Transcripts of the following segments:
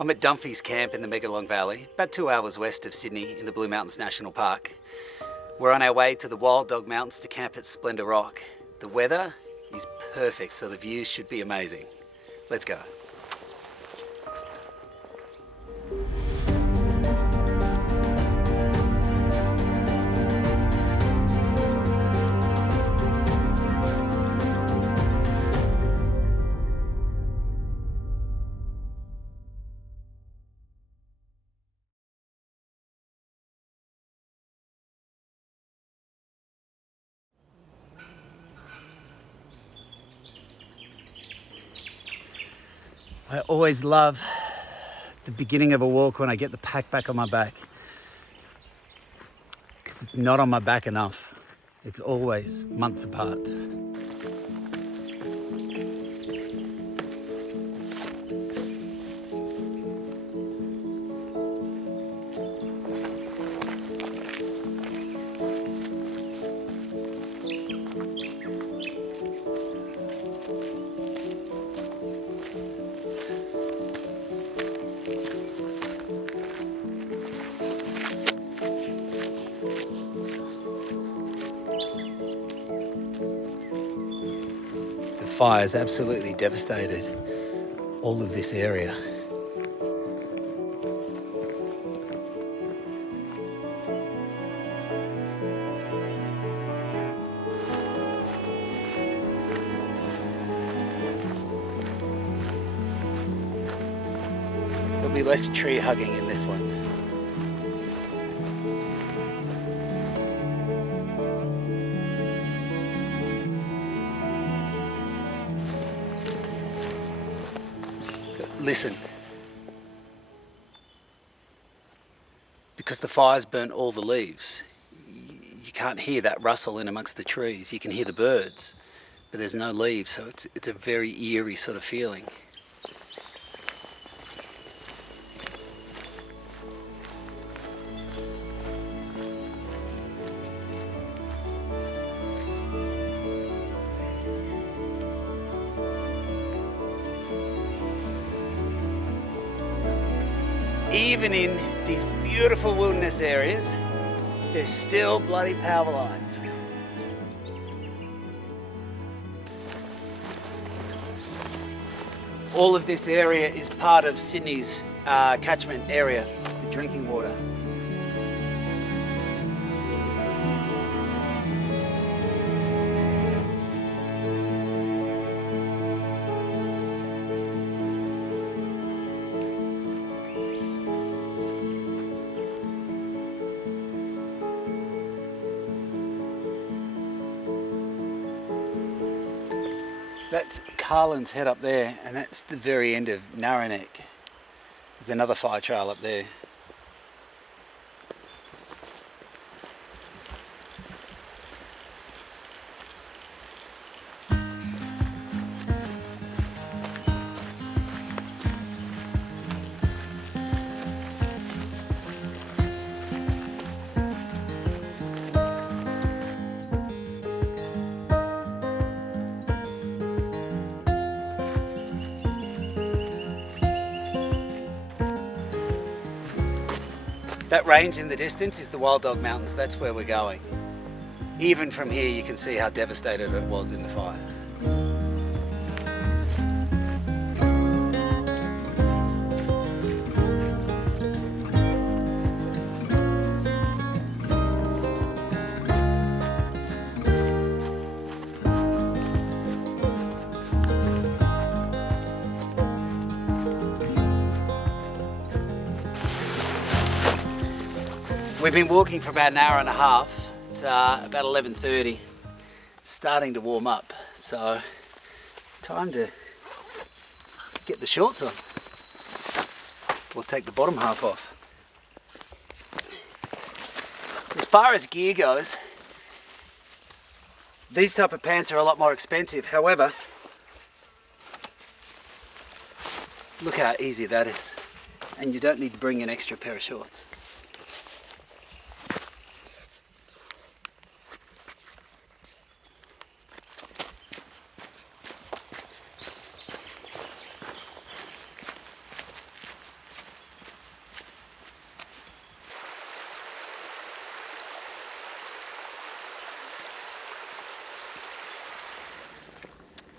I'm at Dunphys camp in the Megalong Valley, about 2 hours west of Sydney in the Blue Mountains National Park. We're on our way to the Wild Dog Mountains to camp at Splendour Rock. The weather is perfect, so the views should be amazing. Let's go. I always love the beginning of a walk when I get the pack back on my back, because it's not on my back enough. It's always months apart. The fire's absolutely devastated all of this area. There'll be less tree hugging in this one. Listen, because the fire's burnt all the leaves, you can't hear that rustle in amongst the trees. You can hear the birds, but there's no leaves, so it's a very eerie sort of feeling. Even in these beautiful wilderness areas, there's still bloody power lines. All of this area is part of Sydney's catchment area, the drinking water. That's Carlin's Head up there, and that's the very end of Narrowneck. There's another fire trail up there. That range in the distance is the Wild Dog Mountains. That's where we're going. Even from here you can see how devastated it was in the fire. We've been walking for about an hour and a half. It's about 11:30. It's starting to warm up, so time to get the shorts on. We'll take the bottom half off. So as far as gear goes, these type of pants are a lot more expensive. However, look how easy that is. And you don't need to bring an extra pair of shorts.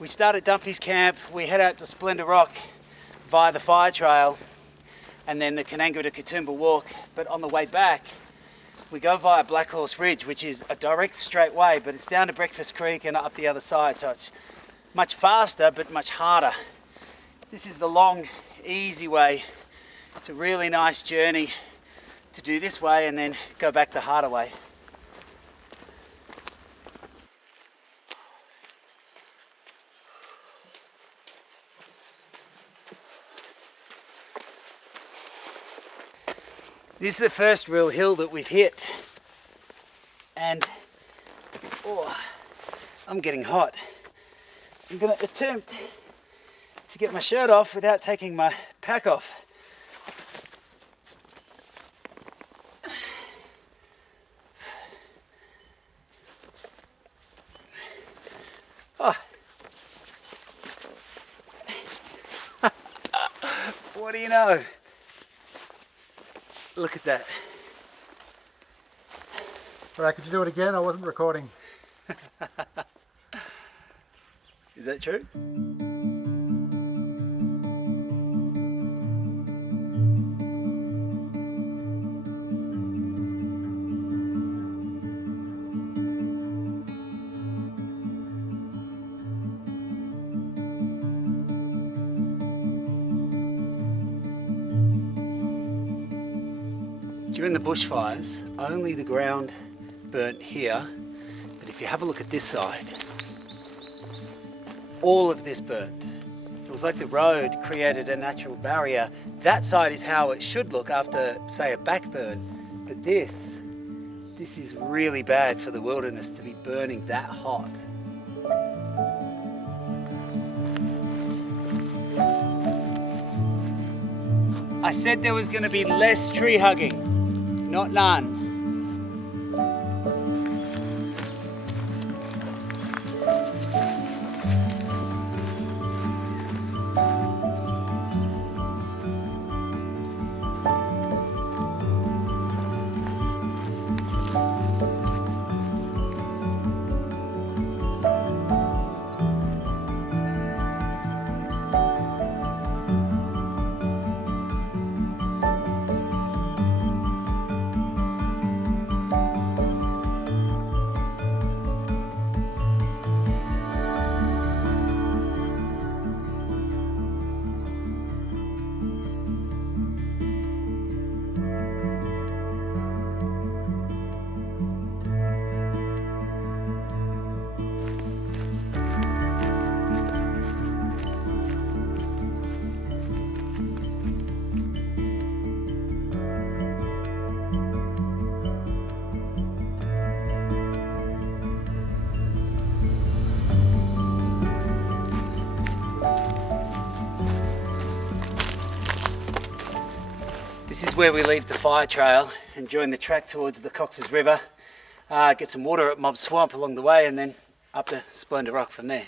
We start at Dunphys camp, we head out to Splendour Rock via the fire trail and then the Canangara to Katoomba walk, but on the way back we go via Black Horse Ridge, which is a direct straight way, but it's down to Breakfast Creek and up the other side, so it's much faster but much harder. This is the long, easy way. It's a really nice journey to do this way and then go back the harder way. This is the first real hill that we've hit, and I'm getting hot. I'm going to attempt to get my shirt off without taking my pack off. Oh. What do you know? Look at that. Alright, could you do it again? I wasn't recording. Is that true? During the bushfires, only the ground burnt here, but if you have a look at this side, all of this burnt. It was like the road created a natural barrier. That side is how it should look after, say, a backburn, but this is really bad for the wilderness to be burning that hot. I said there was going to be less tree hugging. Not none. This is where we leave the fire trail and join the track towards the Cox's River, get some water at Mob Swamp along the way and then up to Splendour Rock from there.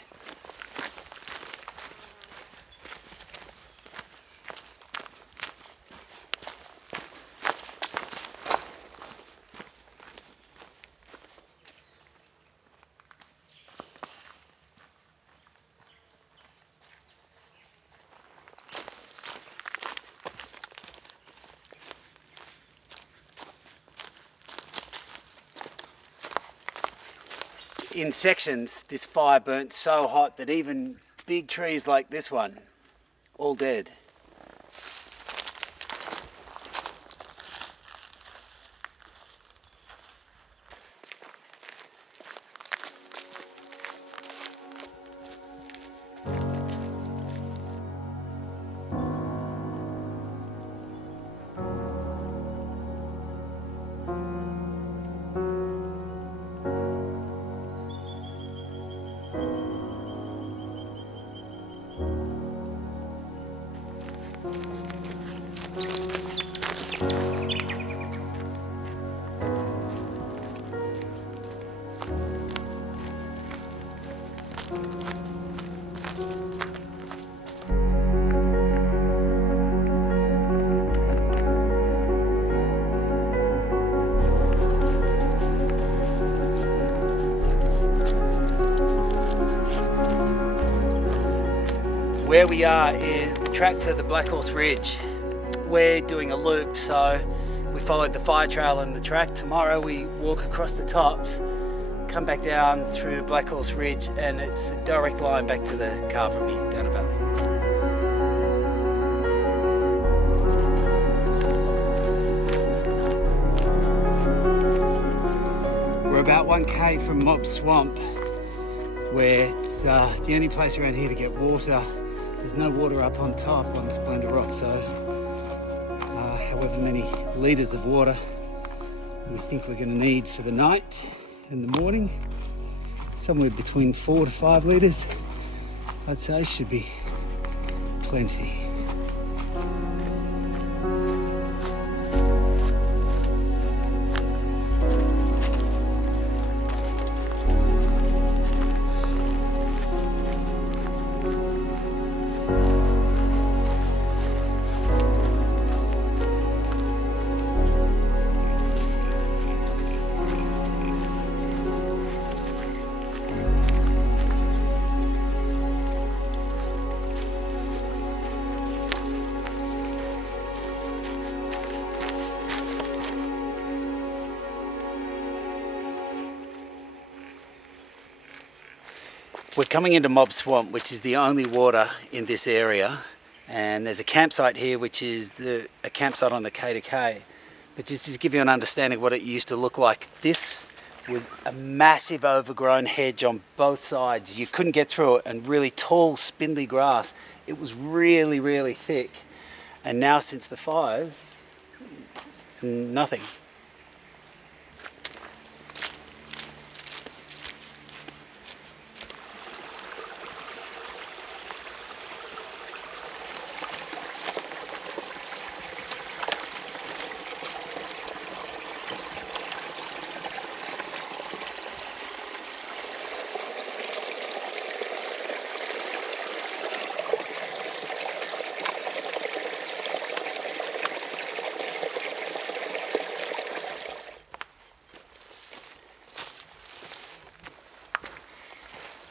In sections, this fire burnt so hot that even big trees like this one, all dead. where we are is the track for the Black Horse Ridge. We're doing a loop, so we followed the fire trail and the track. Tomorrow we walk across the tops, come back down through the Black Horse Ridge, and it's a direct line back to the car from here, down the valley. We're about 1k from Mob Swamp, where it's the only place around here to get water. There's no water up on top on Splendour Rock, so however many litres of water we think we're going to need for the night and the morning, somewhere between 4 to 5 litres, I'd say should be plenty. We're coming into Mob Swamp, which is the only water in this area, and there's a campsite here which is a campsite on the K2K. But just to give you an understanding of what it used to look like, this was a massive overgrown hedge on both sides. You couldn't get through it, and really tall spindly grass. It was really, really thick. And now since the fires, nothing.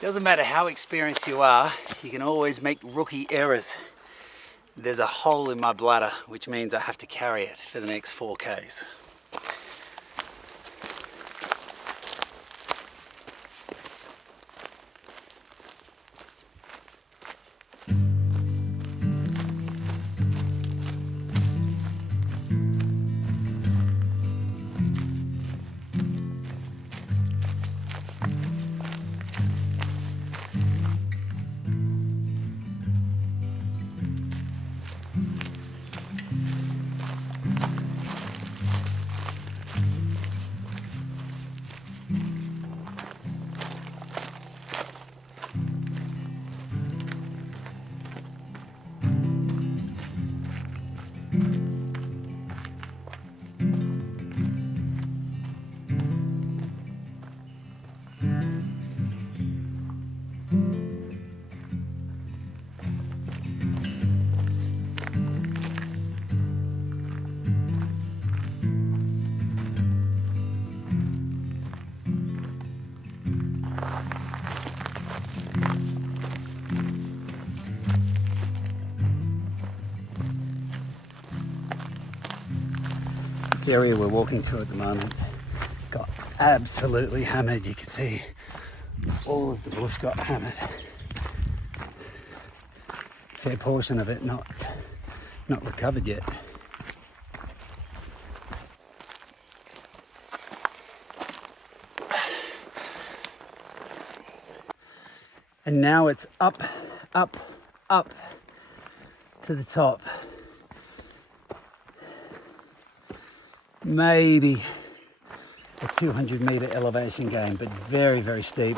Doesn't matter how experienced you are, you can always make rookie errors. There's a hole in my bladder, which means I have to carry it for the next 4Ks. This area we're walking to at the moment got absolutely hammered. You can see all of the bush got hammered. Fair portion of it not recovered yet. And now it's up, up, up to the top. Maybe a 200-meter elevation gain, but very, very steep.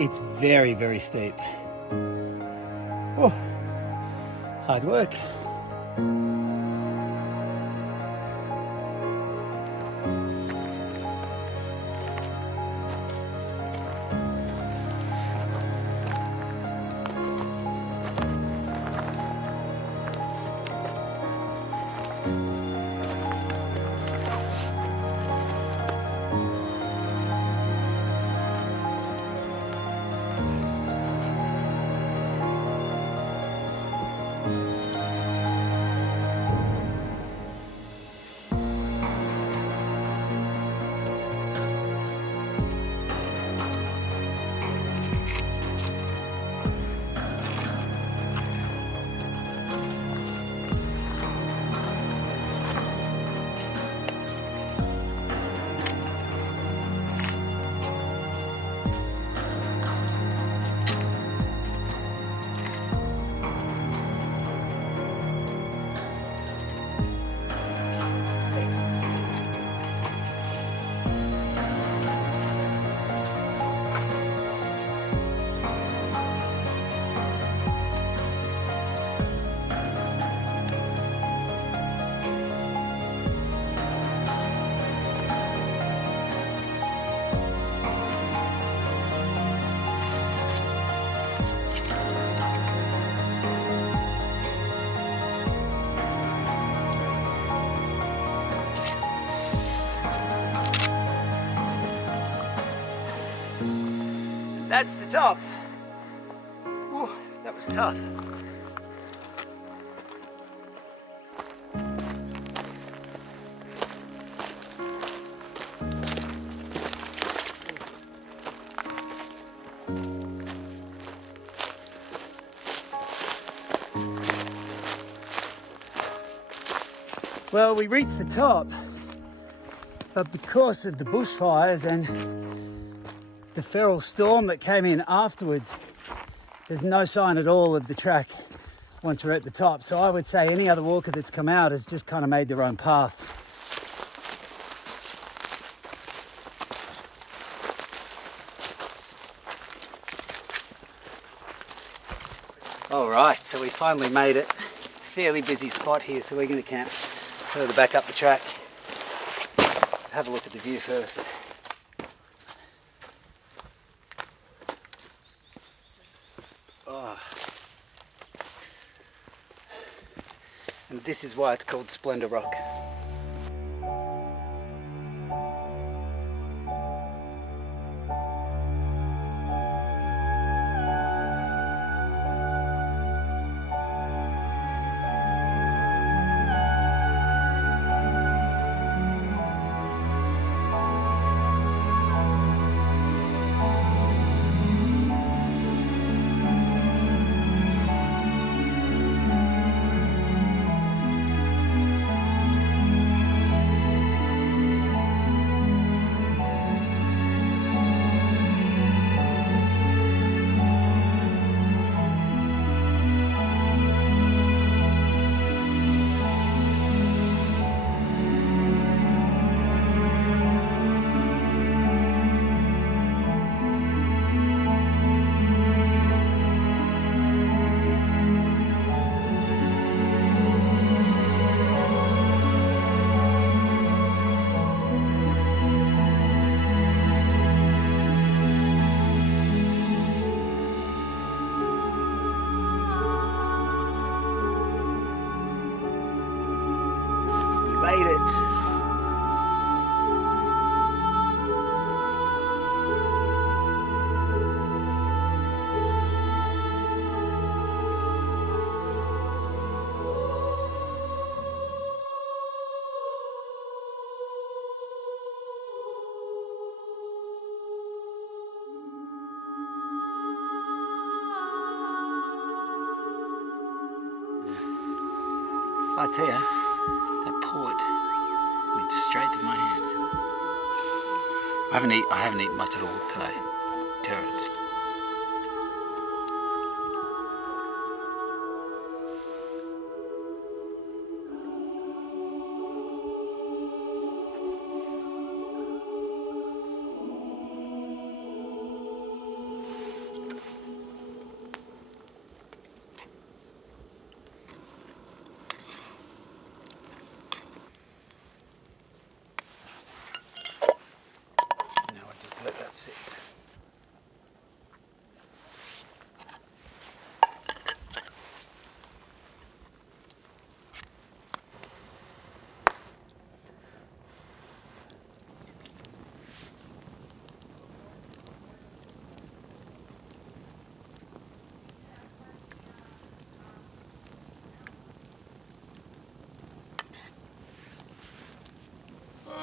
It's very, very steep. Oh, hard work. That's the top. Whew, that was tough. Well, we reached the top, but because of the bushfires and the feral storm that came in afterwards, there's no sign at all of the track once we're at the top. So I would say any other walker that's come out has just kind of made their own path. All right, so we finally made it. It's a fairly busy spot here, so we're going to camp further back up the track. Have a look at the view first. Oh. And this is why it's called Splendour Rock. Made it. I tell you, that port went straight to my head. I haven't eaten much at all today. Terrorists. Let that sit.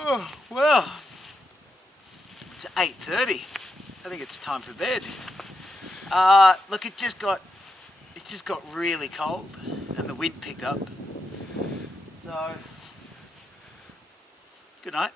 Oh, well. It's 8:30. I think it's time for bed. Look, it just got really cold, and the wind picked up. So, good night.